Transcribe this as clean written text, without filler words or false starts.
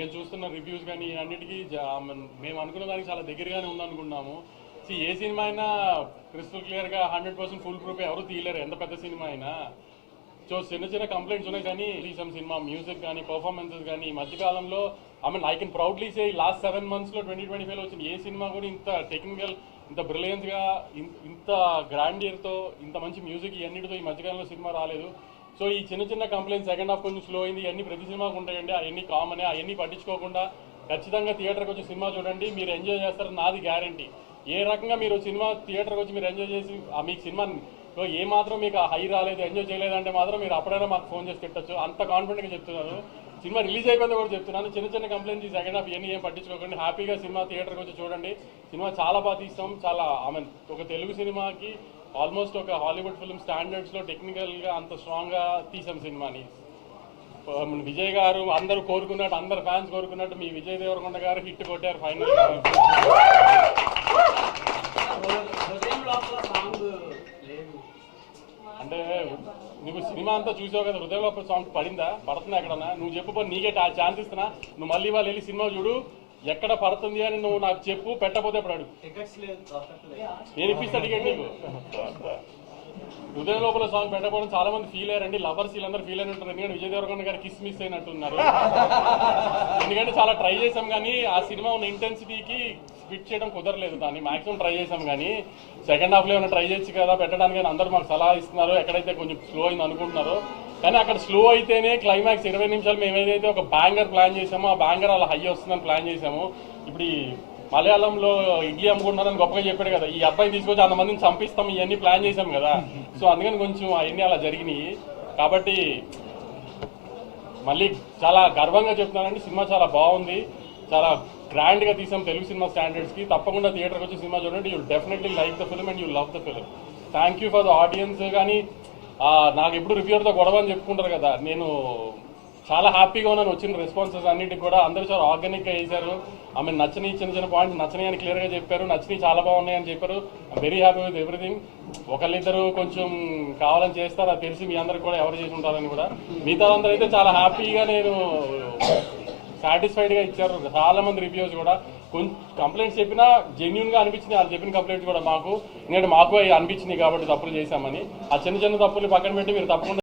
నేను చూస్తున్న రివ్యూస్ కానీ అన్నిటికీ మేము అనుకున్న దానికి చాలా దగ్గరగానే ఉందనుకున్నాము. ఏ సినిమా అయినా క్రిస్టల్ క్లియర్గా 100% ఫుల్ ప్రూఫ్ ఎవరు తీయలేరు, ఎంత పెద్ద సినిమా అయినా. సో చిన్న చిన్న కంప్లైంట్స్ ఉన్నాయి కానీ రీసెంట్ సినిమా మ్యూజిక్ కానీ పర్ఫార్మెన్సెస్ కానీ ఈ మధ్యకాలంలో I can proudly say last 7 monthsలో 2025లో వచ్చిన ఏ సినిమా కూడా ఇంత టెక్నికల్, ఇంత బ్రిలియన్స్గా, ఇంత గ్రాండియర్తో, ఇంత మంచి మ్యూజిక్ ఇవన్నిటితో ఈ మధ్యకాలంలో సినిమా రాలేదు. సో ఈ చిన్న చిన్న కంప్లైంట్స్ సెకండ్ హాఫ్ కొంచెం స్లో అయింది, ఇవన్నీ ప్రతి సినిమాకు ఉంటాయండి. అవన్నీ కామనే, అవన్నీ పట్టించుకోకుండా ఖచ్చితంగా థియేటర్కి వచ్చి సినిమా చూడండి, మీరు ఎంజాయ్ చేస్తారు, నాది గ్యారంటీ. ఏ రకంగా మీరు సినిమా థియేటర్కి వచ్చి మీరు ఎంజాయ్ చేసి మీకు సినిమా ఏ మాత్రం మీకు హై రాలేదు, ఎంజాయ్ చేయలేదంటే మాత్రం మీరు అప్పుడైనా మాకు ఫోన్ చేసి పెట్టచ్చు, అంత కాన్ఫిడెంట్గా చెప్తున్నారు. సినిమా రిలీజ్ అయిపోయింది కూడా చెప్తున్నాను. చిన్న చిన్న కంప్లైంట్స్ ఈ సెకండ్ హాఫ్ ఇవన్నీ ఏం పట్టించుకోకండి, హ్యాపీగా సినిమా థియేటర్కి వచ్చి చూడండి. సినిమా చాలా బాగా తీస్తాం, చాలా ఒక తెలుగు సినిమాకి ఆల్మోస్ట్ ఒక హాలీవుడ్ ఫిల్మ్ స్టాండర్డ్స్లో టెక్నికల్గా అంత స్ట్రాంగ్గా తీసాం సినిమాని. విజయ్ గారు అందరూ కోరుకున్నట్టు, అందరు ఫ్యాన్స్ కోరుకున్నట్టు మీ విజయ్ దేవరకొండ గారు హిట్ కొట్టారు ఫైనల్. అంటే నువ్వు సినిమా అంతా చూసావు కదా, హృదయ లోపల సాంగ్ పడుతుందా ఎక్కడన్నా? నువ్వు చెప్పు, నీకే ఛాన్స్ ఇస్తున్నా, నువ్వు మళ్ళీ వాళ్ళు వెళ్ళి సినిమా చూడు, ఎక్కడ పడుతుంది అని నువ్వు నాకు చెప్పు, పెట్టకపోతే ఇప్పుడు అడుగు, నేను ఇప్పిస్తా టికెట్ నీకు. హృదయ లోపల సాంగ్ పెట్టకపోవడం చాలా మంది ఫీల్ అయ్యారండి, లవర్స్ వీళ్ళందరూ ఫీల్ అయిన ఉంటారు. ఎందుకంటే విజయ్ దేవరకొండ గారు కిస్ మిస్ అయినట్టున్నారు. ఎందుకంటే చాలా ట్రై చేసాం కానీ ఆ సినిమా ఉన్న ఇంటెన్సిటీకి ఫిట్ చేయడం కుదరలేదు, దాన్ని మాక్సిమం ట్రై చేసాం కానీ సెకండ్ హాఫ్లో ఏమైనా ట్రై చేయొచ్చు కదా పెట్టడానికి అందరూ మాకు సలహా ఇస్తున్నారు, ఎక్కడైతే కొంచెం స్లో అయింది అనుకుంటున్నారో. కానీ అక్కడ స్లో అయితేనే క్లైమాక్స్ 20 నిమిషాలు మేము ఏదైతే ఒక బ్యాంగర్ ప్లాన్ చేసామో ఆ బ్యాంగర్ అలా హై వస్తుందని ప్లాన్ చేసాము. ఇప్పుడు ఈ మలయాళంలో ఇడ్లీ అమ్ముకుంటున్నారని గొప్పగా చెప్పాడు కదా, ఈ అబ్బాయిని తీసుకొచ్చి అంతమందిని చంపిస్తాం ఇవన్నీ ప్లాన్ చేసాం కదా. సో అందుకని కొంచెం అవన్నీ అలా జరిగినాయి. కాబట్టి మళ్ళీ చాలా గర్వంగా చెప్తున్నానండి, సినిమా చాలా బాగుంది, చాలా గ్రాండ్గా తీసాం తెలుగు సినిమా స్టాండర్డ్స్కి. తప్పకుండా థియేటర్కి వచ్చి సినిమా చూడండి, you definitely like the film and you love the film. Thank you for the audience. కానీ నాకు ఎప్పుడు రివ్యూర్తో గొడవ అని చెప్పుకుంటారు కదా, నేను చాలా హ్యాపీగా ఉన్నాను వచ్చిన రెస్పాన్సెస్ అన్నిటికి కూడా. అందరూ చాలా ఆర్గానిక్గా చేశారు. నచ్చని చిన్న చిన్న పాయింట్స్ నచ్చని అని క్లియర్గా చెప్పారు, నచ్చని చాలా బాగున్నాయని చెప్పారు. I'm very happy with everything. ఒకళ్ళిద్దరు కొంచెం కావాలని చేస్తారు, అది తెలిసి మీ అందరికి కూడా ఎవరు చేసి ఉంటారని కూడా. మిగతా అందరూ అయితే చాలా హ్యాపీగా నేను సాటిస్ఫైడ్గా ఇచ్చారు. చాలా మంది రివ్యూస్ కూడా కొంచెం కంప్లైంట్స్ చెప్పినా జెన్యున్గా అనిపించింది వాళ్ళు చెప్పిన కంప్లైంట్స్ కూడా మాకు, ఎందుకంటే మాకు అనిపించింది కాబట్టి తప్పులు చేశామని. ఆ చిన్న చిన్న తప్పులు పక్కన పెట్టి మీరు తప్పకుండా